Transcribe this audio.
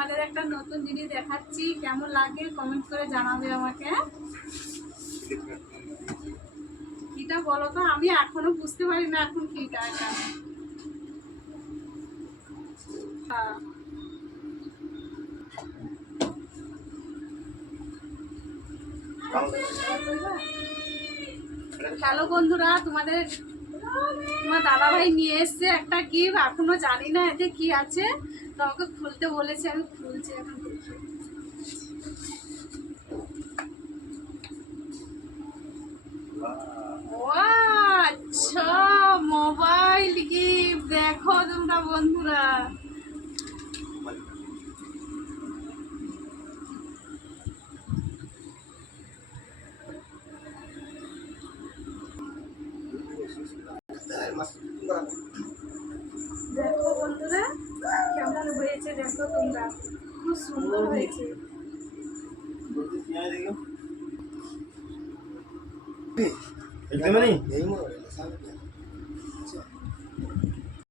তোমাদের একটা নতুন জিনিস দেখাচ্ছি, কেমন লাগে কমেন্ট করে জানাবে আমাকে। কিটা বলো তো, আমি এখনো বুঝতে পারি না এখন কিটা এটা। হ্যালো বন্ধুরা, তোমার দাদাভাই নিয়ে এসছে একটা গিফট, এখনো জানি না এতে কি আছে, তো আমাকে খুলতে বলেছে, আমি খুলছি এখন। আচ্ছা, মোবাইল গিফট দেখো তোমরা বন্ধুরা। দেখো বন্ধুরা কেমন হয়েছে, দেখো তোমরা, খুব সুন্দর হয়েছে। एकदमै